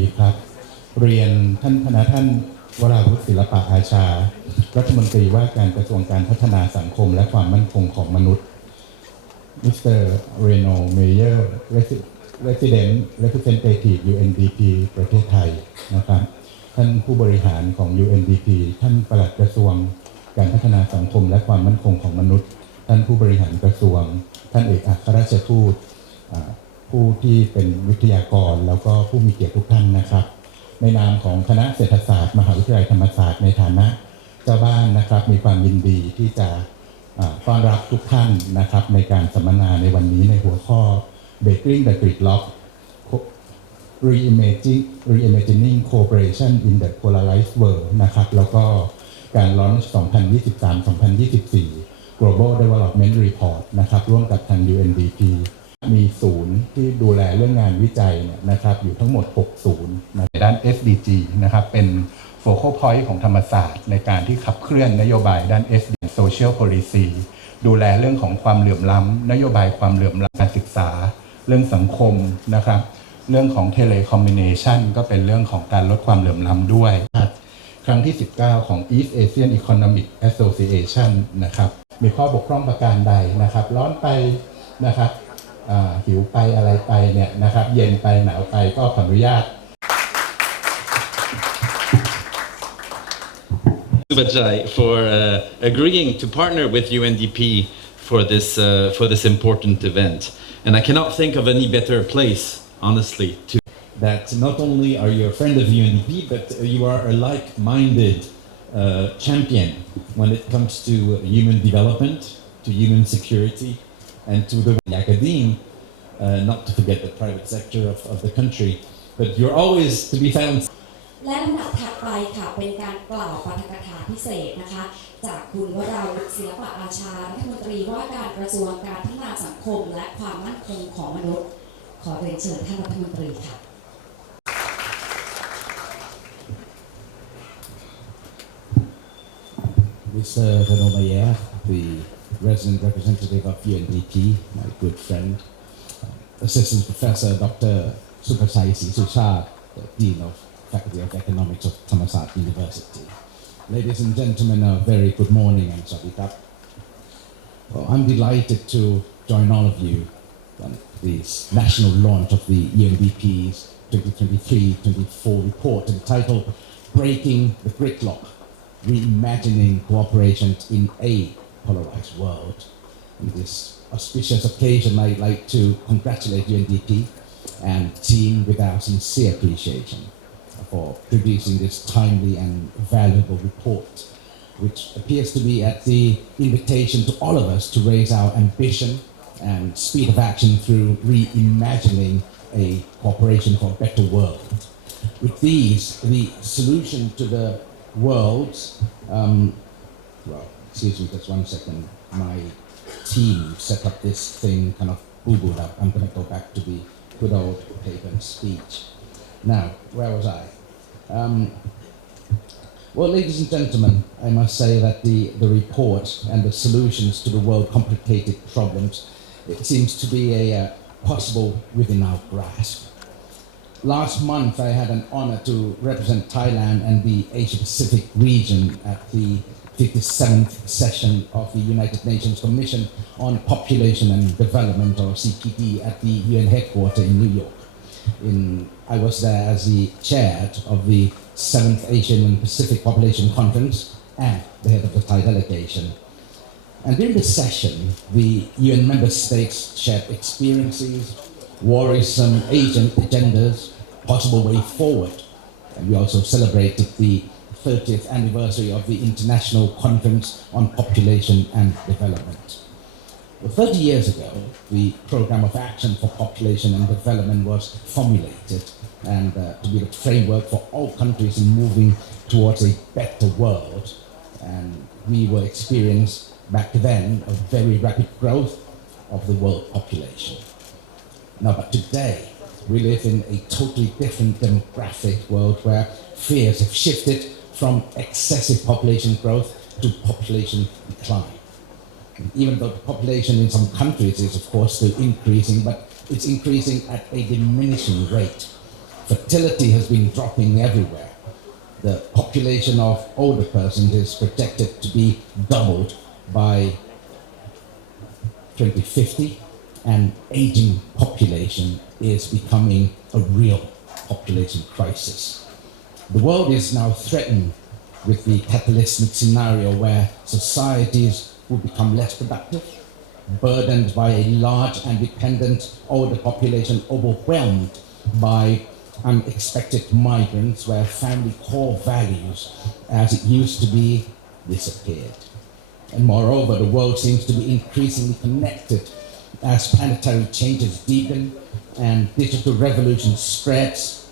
ดีครับเรียนท่านวราวุฒิศิลปะอาชารัฐมนตรีว่าการกระทรวงการพัฒนาสังคมและความมั่นคงของมนุษย์มิสเตอร์เรโนเมเยอร์ Resident Representative UNDP ประเทศไทยนะครับท่านผู้บริหารของ UNDP ท่านปลัดกระทรวงการพัฒนาสังคมและความมั่นคงของมนุษย์ท่านผู้บริหารกระทรวงท่านเอกอัครราชทูตผู้ที่เป็นวิทยากรแล้วก็ผู้มีเกียรติทุกท่านนะครับในนามของคณะเศรษฐศาสตร์มหาวิทยาลัยธรรมศาสตร์ในฐานะเจ้าบ้านนะครับมีความยินดีที่จะต้อนรับทุกท่านนะครับในการสัมมนาในวันนี้ในหัวข้อ Breaking the Gridlock Reimagining Cooperation in the Polarized World นะครับแล้วก็การลอนช์ 2023-2024 Global Development Report นะครับร่วมกับทาง UNDP มีศูนย์ที่ดูแลเรื่องงานวิจัยนะครับอยู่ทั้งหมด6ศูนย์ในด้าน SDG นะครับเป็น Focal Point ของธรรมศาสตร์ในการที่ขับเคลื่อนนโยบายด้าน SDG Social Policy ดูแลเรื่องของความเหลื่อมล้ำนโยบายความเหลื่อมล้ำการศึกษาเรื่องสังคมนะครับเรื่องของ Telecommunication ก็เป็นเรื่องของการลดความเหลื่อมล้ำด้วยครั้งที่19ของ East Asian Economic Association นะครับมีข้อบกพร่องประการใดนะครับร้อนไปนะครับหิวไปอะไรไปเนี่ยนะครับเย็นไปหนาวไปก็ขออนุญาตfor agreeing to partner with UNDP for this important event, and I cannot think of any better place, honestly, to that not only are you a friend of UNDP, but you are a like-minded champion when it comes to human development, to human security, and to the academe, not to forget the private sector of the country. But you're always to be found. และลำดับถัดไปค่ะเป็นการกล่าวปาฐกถาพิเศษนะคะจากคุณวราวุฒิศิลปะอาชารัฐมนตรีว่าการกระทรวงการพัฒนาสังคมและความมั่นคงของมนุษย์ขอเรียนเชิญท่านรัฐมนตรีค่ะ Mr. Dhanomayer, the resident representative of UNDP, my good friend, Assistant Professor Dr. Supasai Sushat, the Dean of Faculty of Economics of Thammasat University. Ladies and gentlemen, a very good morning and Sawadee. Well, I'm delighted to join all of you on this national launch of the UNDP's 2023-24 report entitled Breaking the Gridlock, Reimagining Cooperation in a Polarized World. On this auspicious occasion, I'd like to congratulate UNDP and team with our sincere appreciation for producing this timely and valuable report, which appears to be at the invitation to all of us to raise our ambition and speed of action through reimagining a cooperation for a better world. With these, the solution to the world's, well, excuse me just one second, my team set up this thing kind of boo-booed up. I'm going to go back to the good old paper and speech. Now, where was I? Well, ladies and gentlemen, I must say that the report and the solutions to the world's complicated problems, it seems to be possible within our grasp. Last month, I had an honor to represent Thailand and the Asia-Pacific region at the 57th session of the United Nations Commission on Population and Development, or CPD, at the UN headquarters in New York. I was there as the chair of the 7th Asian and Pacific Population Conference and the head of the Thai delegation. And during the session, the UN member states shared experiences, worrisome agendas, possible way forward. And we also celebrated the 30th anniversary of the International Conference on Population and Development. Well, 30 years ago, the Program of Action for Population and Development was formulated and to be the framework for all countries in moving towards a better world. And we were experiencing back then a very rapid growth of the world population. Now, but today, we live in a totally different demographic world where fears have shifted from excessive population growth to population decline. Even though the population in some countries is of course still increasing, but it's increasing at a diminishing rate. Fertility has been dropping everywhere. The population of older persons is projected to be doubled by 2050, and aging population is becoming a real population crisis. The world is now threatened with the cataclysmic scenario where societies will become less productive, burdened by a large and dependent older population, overwhelmed by unexpected migrants, where family core values as it used to be disappeared. And moreover, the world seems to be increasingly connected as planetary changes deepen and digital revolution spreads.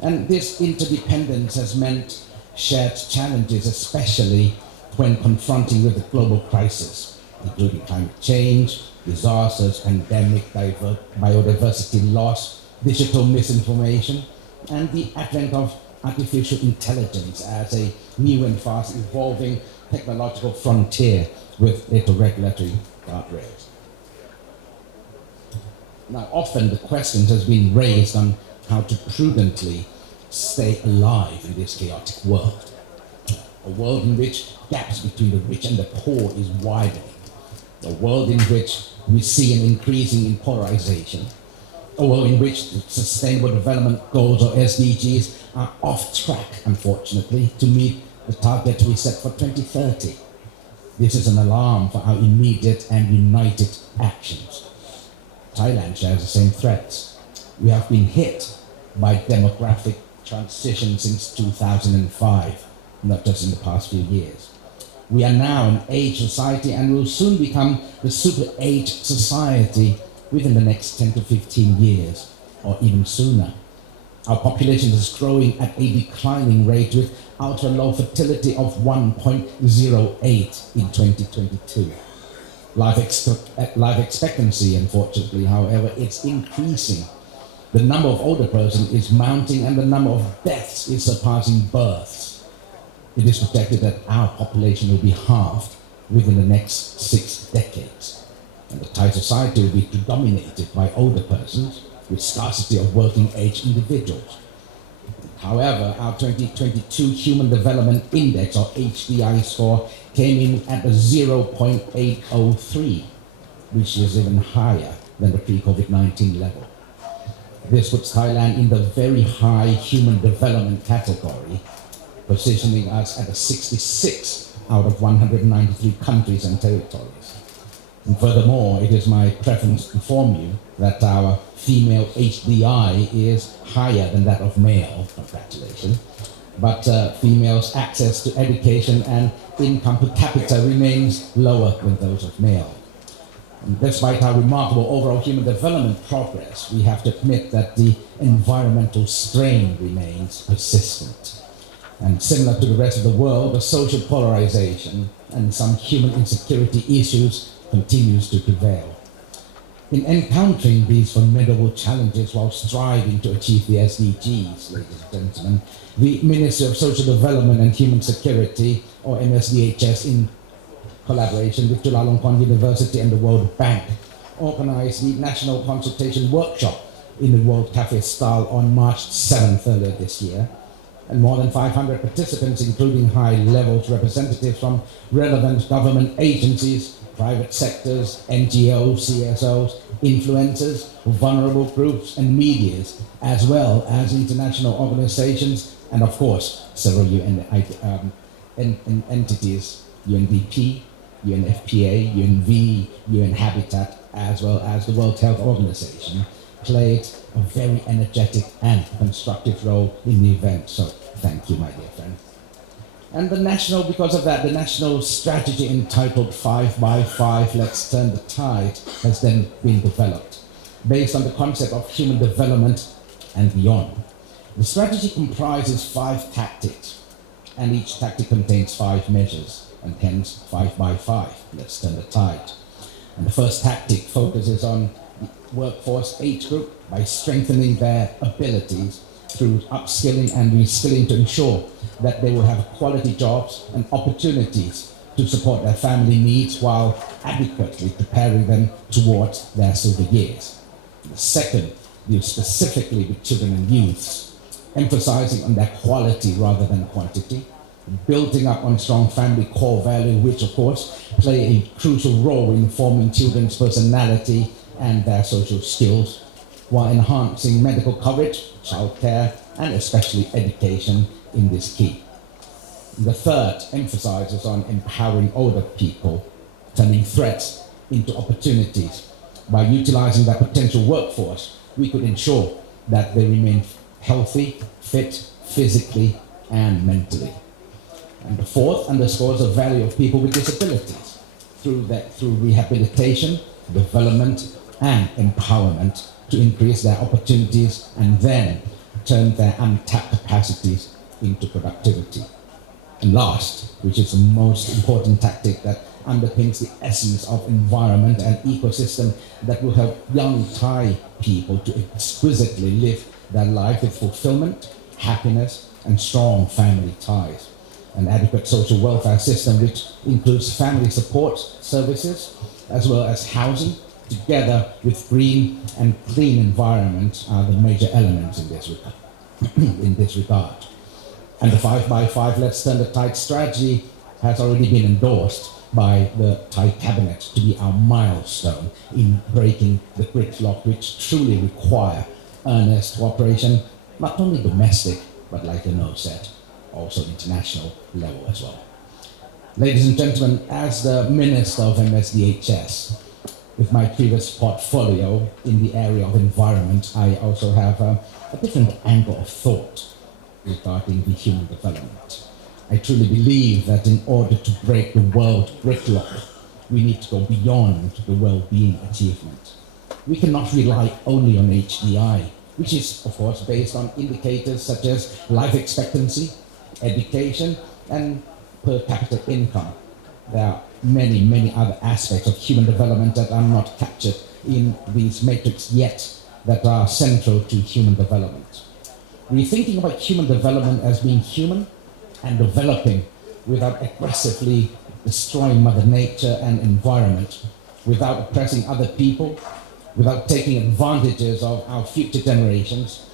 And this interdependence has meant shared challenges, especially when confronting with the global crisis, including climate change, disasters, pandemic, biodiversity loss, digital misinformation, and the advent of artificial intelligence as a new and fast evolving technological frontier with little regulatory guardrails. Now, often the question has been raised on how to prudently stay alive in this chaotic world. A world in which gaps between the rich and the poor is widening. A world in which we see an increasing in polarization. A world in which the Sustainable Development Goals, or SDGs, are off track, unfortunately, to meet the target we set for 2030. This is an alarm for our immediate and united actions. Thailand shares the same threats. We have been hit by demographic transition since 2005, not just in the past few years. We are now an age society and will soon become the super age society within the next 10 to 15 years, or even sooner. Our population is growing at a declining rate with ultra-low fertility of 1.08 in 2022. Life expectancy, unfortunately, however, it's increasing. The number of older persons is mounting and the number of deaths is surpassing births. It is projected that our population will be halved within the next 6 decades. And the Thai society will be dominated by older persons with scarcity of working age individuals. However, our 2022 Human Development Index, or HDI score, came in at a 0.803, which is even higher than the pre-COVID-19 level. This puts Thailand in the very high human development category, positioning us at a 66 out of 193 countries and territories. And furthermore, it is my preference to inform you that our female HDI is higher than that of male, congratulations. But females' access to education and income per capita remains lower than those of male. And despite our remarkable overall human development progress, we have to admit that the environmental strain remains persistent. And similar to the rest of the world, the social polarization and some human insecurity issues continues to prevail. In encountering these formidable challenges while striving to achieve the SDGs, ladies and gentlemen, the Ministry of Social Development and Human Security, or MSDHS, in collaboration with Chulalongkorn University and the World Bank, organized the National Consultation Workshop in the World Cafe style on March 7th earlier this year. And more than 500 participants, including high-level representatives from relevant government agencies, private sectors, NGOs, CSOs, influencers, vulnerable groups and medias, as well as international organizations, and of course, several UN entities, UNDP, UNFPA, UNV, UN Habitat, as well as the World Health Organization, played a very energetic and constructive role in the event. So thank you, my dear friend. And because of that, the national strategy entitled 5 by 5, Let's Turn the Tide, has then been developed based on the concept of human development and beyond. The strategy comprises 5 tactics, and each tactic contains 5 measures, and hence 5 by 5, Let's Turn the Tide. And the first tactic focuses on the workforce age group by strengthening their abilities through upskilling and reskilling to ensure that they will have quality jobs and opportunities to support their family needs while adequately preparing them towards their silver years. The second deals specifically with children and youths emphasizing on their quality rather than quantity, building up on strong family core values, which of course play a crucial role in forming children's personality and their social skills, while enhancing medical coverage, childcare, and especially education in this key. The third emphasizes on empowering older people, turning threats into opportunities. By utilizing their potential workforce, we could ensure that they remain healthy, fit, physically, and mentally. And the fourth underscores the value of people with disabilities through rehabilitation, development, and empowerment to increase their opportunities and then turn their untapped capacities into productivity. And last, which is the most important tactic that underpins the essence of environment and ecosystem that will help young Thai people to exquisitely live their life with fulfillment, happiness, and strong family ties. An adequate social welfare system which includes family support services as well as housing, together with green and clean environment are the major elements in this regard. And the 5x5 Let's Turn the Tide strategy has already been endorsed by the Thai cabinet to be our milestone in breaking the gridlock which truly require earnest cooperation, not only domestic, but like said, also international level as well. Ladies and gentlemen, as the Minister of MSDHS, with my previous portfolio in the area of environment, I also have a different angle of thought regarding the human development. I truly believe that in order to break the world gridlock, we need to go beyond the well-being achievement. We cannot rely only on HDI, which is, of course, based on indicators such as life expectancy, education, and per capita income. There are many, many other aspects of human development that are not captured in these metrics yet that are central to human development. We're thinking about human development as being human and developing without aggressively destroying Mother Nature and environment, without oppressing other people, without taking advantages of our future generations.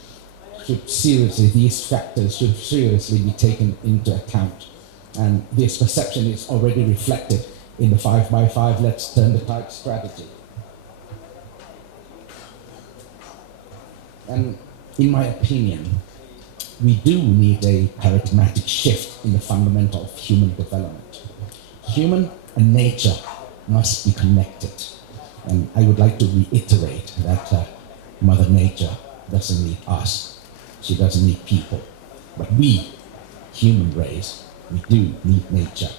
These factors should seriously be taken into account. And this perception is already reflected in the 5x5 Let's Turn the Tide strategy. And in my opinion, we do need a paradigmatic shift in the fundamental of human development. Human and nature must be connected. And I would like to reiterate that Mother Nature doesn't need us. She doesn't need people. But we, human race, we do need nature.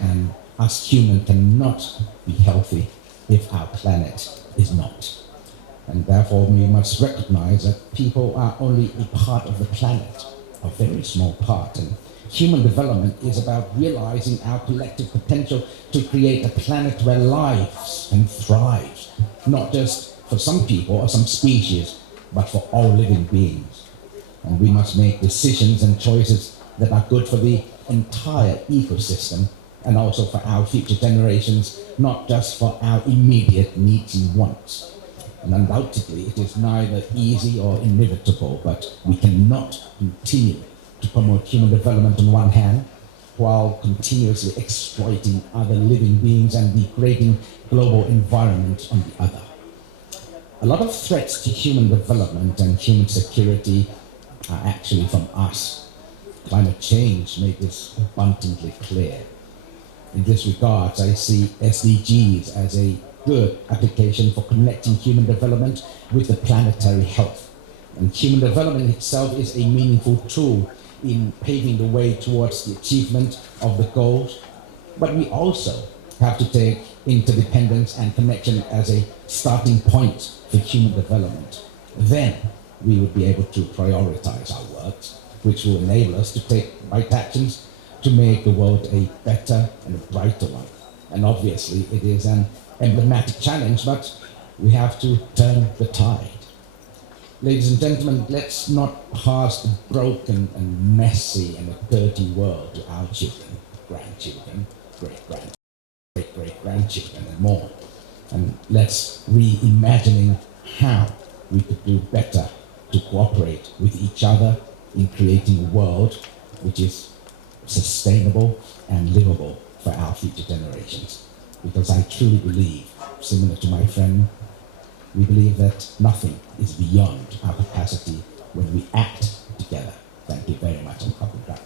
And us humans cannot be healthy if our planet is not. And therefore we must recognize that people are only a part of the planet, a very small part. And human development is about realizing our collective potential to create a planet where lives can thrive, not just for some people or some species, but for all living beings. And we must make decisions and choices that are good for the entire ecosystem and also for our future generations, not just for our immediate needs and wants. And undoubtedly, it is neither easy or inevitable, but we cannot continue to promote human development on one hand, while continuously exploiting other living beings and degrading global environment on the other. A lot of threats to human development and human security are actually from us. Climate change made this abundantly clear. In this regard, I see SDGs as a good application for connecting human development with the planetary health. And human development itself is a meaningful tool in paving the way towards the achievement of the goals. But we also have to take interdependence and connection as a starting point for human development. Then we would be able to prioritize our works, which will enable us to take right actions to make the world a better and a brighter one. And obviously it is an emblematic challenge, but we have to turn the tide. Ladies and gentlemen, let's not pass the broken and messy and a dirty world to our children, grandchildren, great-grandchildren and more. And let's reimagining how we could do better to cooperate with each other in creating a world which is sustainable and livable for our future generations. Because I truly believe, similar to my friend, we believe that nothing is beyond our capacity when we act together. Thank you very much and ขอบคุณครับ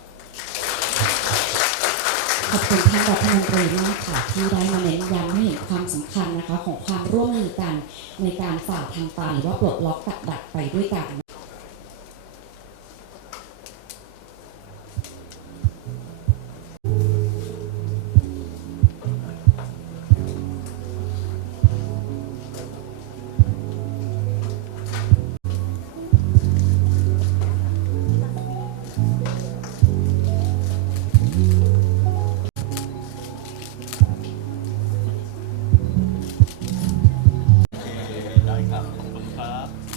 ขอบคุณท่านรัฐมนตรีมากค่ะที่ได้มาเน้นย้ำให้เห็นความสำคัญนะคะของความร่วมมือกันในการฝ่าทางตันหรือว่าปลดล็อกกับดักไปด้วยกัน ได้ครับขอบคุณครับ